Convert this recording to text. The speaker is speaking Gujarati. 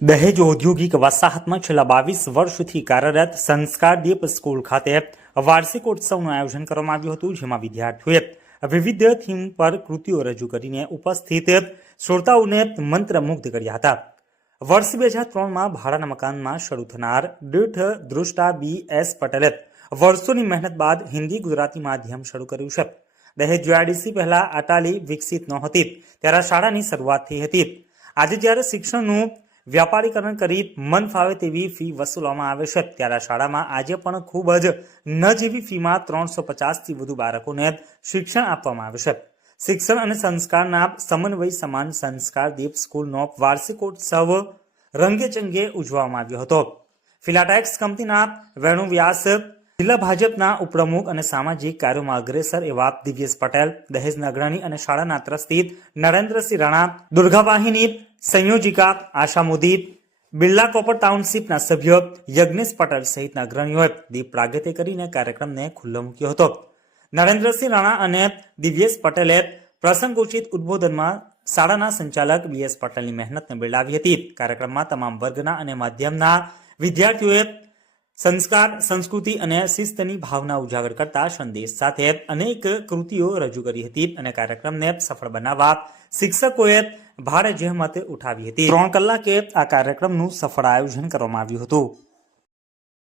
દહેજ ઔદ્યોગિક વસાહતમાં છેલ્લા બાવીસ વર્ષથી કાર્યરત સંસ્કાર દીપ સ્કૂલ ખાતે વાર્ષિકોત્સવનું આયોજન કરવામાં આવ્યું હતું, જેમાં વિદ્યાર્થીઓએ વિવિધ થીમ પર કૃતિઓ રજૂ કરીને ઉપસ્થિત શ્રોતાઓને મંત્રમુગ્ધ કર્યા હતા. વર્ષ બે હજાર ત્રણમાં ભાડાના મકાનમાં શરૂ થનાર દીઠ દૃષ્ટા બી એસ પટેલે વર્ષોની મહેનત બાદ હિન્દી ગુજરાતી માધ્યમ શરૂ કર્યું છે. દહેજ જીઆઈડીસી પહેલા અટાલી વિકસિત નહોતી, ત્યારે શાળાની શરૂઆત થઈ હતી. આજે જ્યારે શિક્ષણનું વ્યાપારીકરણ કરી મન ફાવે તેવી ફી વસૂલવામાં આવે છે. ત્યારે શાળામાં આજે પણ ખૂબ જ ન જેવી ફીમાં ત્રણસો પચાસથી વધુ બાળકોને શિક્ષણ આપવામાં આવે છે. શિક્ષણ અને સંસ્કારના સમન્વય સમાન સંસ્કાર દીપ સ્કૂલનો વાર્ષિકોત્સવ રંગેચંગે ઉજવવામાં આવ્યો હતો. ફિલાટેક્સ કંપનીના વેણુ વ્યાસ જિલ્લા ભાજપના ઉપપ્રમુખ અને સામાજિક કાર્યોમાં અગ્રેસર એવા દિવ્યેશ પટેલ, દહેજ અગ્રણી અને શાળાના ટ્રસ્ટી નરેન્દ્રસિંહ રાણા, દુર્ગાવાહિની સંયોજિકા, આશા મોદી બિરલા કોપર ટાઉનશીપના સભ્ય, યજ્ઞેશ પટેલ સહિતના અગ્રણીઓએ દીપ પ્રાગટ્ય કરીને કાર્યક્રમને ખુલ્લો મૂક્યો હતો. નરેન્દ્રસિંહ રાણા અને દિવ્યેશ પટેલે પ્રસંગોચિત ઉદ્બોધનમાં શાળાના સંચાલક બીએસ પટેલની મહેનતને બિરડાવી હતી. કાર્યક્રમમાં તમામ વર્ગના અને માધ્યમના વિદ્યાર્થીઓએ સંસ્કાર, સંસ્કૃતિ અને શિસ્તની ભાવના ઉજાગર કરતા સંદેશ સાથે અનેક કૃતિઓ રજૂ કરી હતી અને કાર્યક્રમને સફળ બનાવવા શિક્ષકોએ ભારે જહેમત ઉઠાવી હતી. ત્રણ કલાકે આ કાર્યક્રમનું સફળ આયોજન કરવામાં આવ્યું હતું.